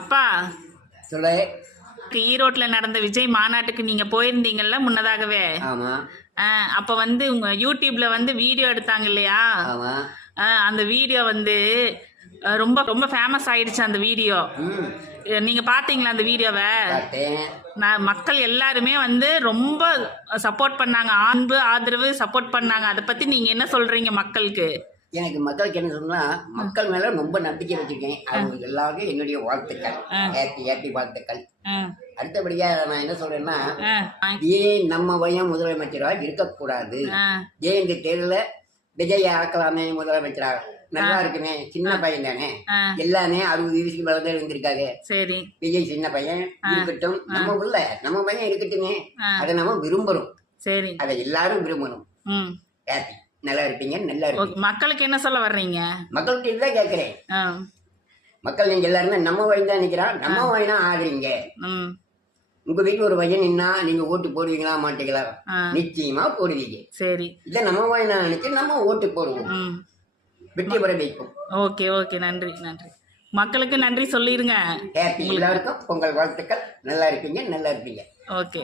அப்பா சொல்லு. ஈரோட்ல நடந்த விஜய் மாநாட்டுக்கு நீங்க போயிருந்தீங்கல்ல முன்னதாகவே. ஆமா. அப்ப வந்து உங்க யூடியூப்ல வந்து வீடியோ எடுத்தாங்க இல்லையா? ஆமா. அந்த வீடியோ வந்து ரொம்ப ரொம்ப ஃபேமஸ் ஆயிடுச்சு அந்த வீடியோ. நீங்க பாத்தீங்களா அந்த வீடியோவை? மக்கள் எல்லாருமே வந்து ரொம்ப சப்போர்ட் பண்ணாங்க, அன்பு ஆதரவு சப்போர்ட் பண்ணாங்க. அதை பத்தி நீங்க என்ன சொல்றீங்க மக்களுக்கு? எனக்கு மக்களுக்கு என்ன சொன்னா, மக்கள் மேல ரொம்ப நம்பிக்கை வச்சிருக்கேன். அவங்களுக்கு எல்லாருக்கும் என்னுடைய வாழ்த்துக்கள், ஹேப்பி வாழ்த்துக்கள். அடுத்தபடியா நான் என்ன சொல்றேன்னா, ஏன் நம்ம பையன் முதலமைச்சரா இருக்கக்கூடாது? ஏன் இந்த தேர்தல விஜய் ஆக்கலாமே முதலமைச்சராக? நல்லா இருக்குமே, சின்ன பையன் தானே, எல்லாமே 60 வயசுக்கு மேலதான் இருந்திருக்காங்க. சரி, விஜய் சின்ன பையன் இருக்கட்டும், நம்ம உள்ள நம்ம பையன் இருக்கட்டுமே, அதை நம்ம விரும்புறோம். சரி, அதை எல்லாரும் விரும்பணும். ஹேப்பி, நல்லா இருப்பீங்க, நல்லா இருப்பீங்க. மக்களுக்கு என்ன சொல்ல வர்றீங்க? மக்களுக்கு இதுதான் கேட்கிறேன். மக்கள் நீங்க எல்லாருமே நம்ம வயன் தான் நிக்கிறான், நம்ம வயனா ஆடுறீங்க. உங்க வீட்டுல ஒரு பையன் நின்னா நீங்க ஓட்டு போடுவீங்களா மாட்டீங்களா? நிச்சயமா போடுவீங்க. சரி, இல்ல நம்ம வயனா நினைச்சு நம்ம ஓட்டு போடுவோம், வெற்றி பெற வைப்போம். ஓகே ஓகே, நன்றி நன்றி. மக்களுக்கு நன்றி சொல்லிருங்க. ஹேப்பி, எல்லாருக்கும் பொங்கல் வாழ்த்துக்கள். நல்லா இருப்பீங்க, நல்லா இருப்பீங்க. ஓகே.